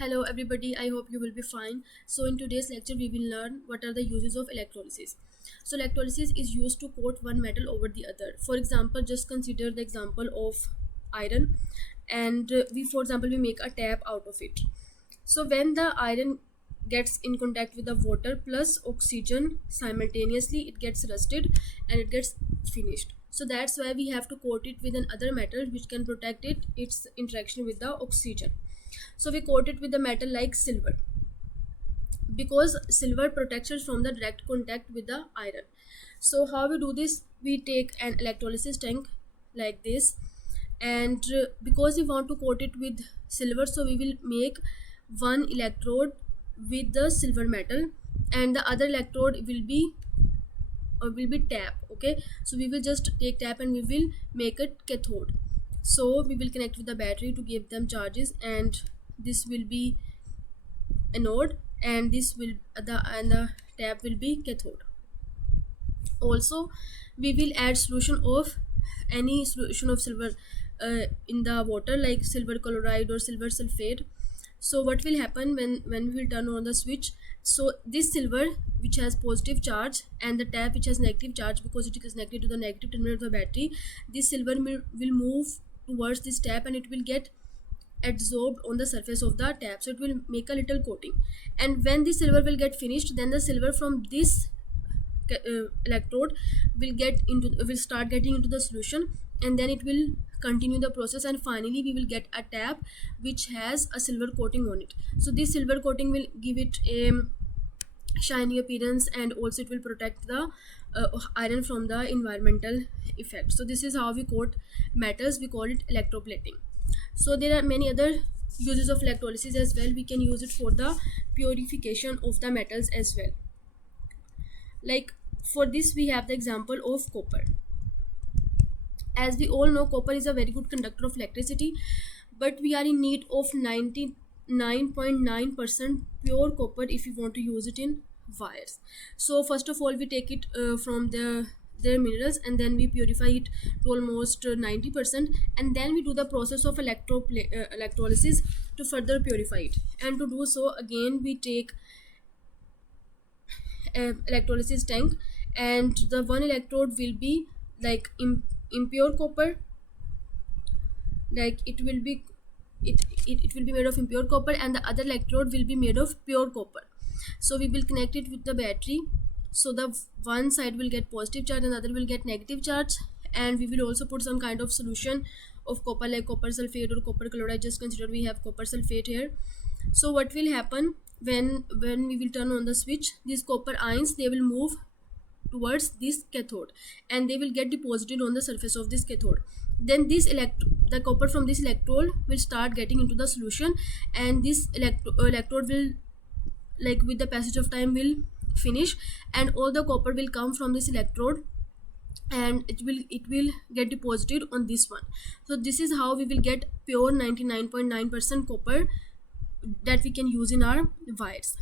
Hello everybody, I hope you will be fine. So in today's lecture we will learn what are the uses of electrolysis. So electrolysis is used to coat one metal over the other. For example, just consider the example of iron, and we for example we make a tap out of it. So when the iron gets in contact with the water plus oxygen simultaneously, it gets rusted and it gets finished. So that's why we have to coat it with another metal which can protect its interaction with the oxygen. So we coat it with the metal like silver, because silver protects us from the direct contact with the iron. So how we do this? We take an electrolysis tank like this, and because we want to coat it with silver, so we will make one electrode with the silver metal, and the other electrode will be tap. Okay, so we will just take tap and we will make it cathode. So we will connect with the battery to give them charges, and this will be anode, and this will the tap will be cathode. Also, we will add solution of any solution of silver in the water, like silver chloride or silver sulfate. So what will happen when we will turn on the switch? So this silver, which has positive charge, and the tap which has negative charge, because it is connected to the negative terminal of the battery, this silver will move towards this tap and it will get absorbed on the surface of the tap, so it will make a little coating. And when the silver will get finished, then the silver from this electrode will start getting into the solution, and then it will continue the process, and finally we will get a tap which has a silver coating on it. So this silver coating will give it a shiny appearance, and also it will protect the iron from the environmental effect. So this is how we coat metals. We call it electroplating. So there are many other uses of electrolysis as well. We can use it for the purification of the metals as well. Like for this we have the example of copper. As we all know, copper is a very good conductor of electricity, but we are in need of 99.9% pure copper if we want to use it in wires. So first of all we take it from their minerals, and then we purify it to almost 90%, and then we do the process of electrolysis to further purify it. And to do so, again we take electrolysis tank, and the one electrode will be like impure copper, like it will be made of impure copper, and the other electrode will be made of pure copper. So we will connect it with the battery, so the one side will get positive charge and the other will get negative charge. And we will also put some kind of solution of copper, like copper sulfate or copper chloride. Just consider we have copper sulfate here. So what will happen when we will turn on the switch? These copper ions, they will move towards this cathode, and they will get deposited on the surface of this cathode. Then the copper from this electrode will start getting into the solution, and this electrode will, like with the passage of time, will finish, and all the copper will come from this electrode, and it will get deposited on this one. So this is how we will get pure 99.9% copper that we can use in our wires.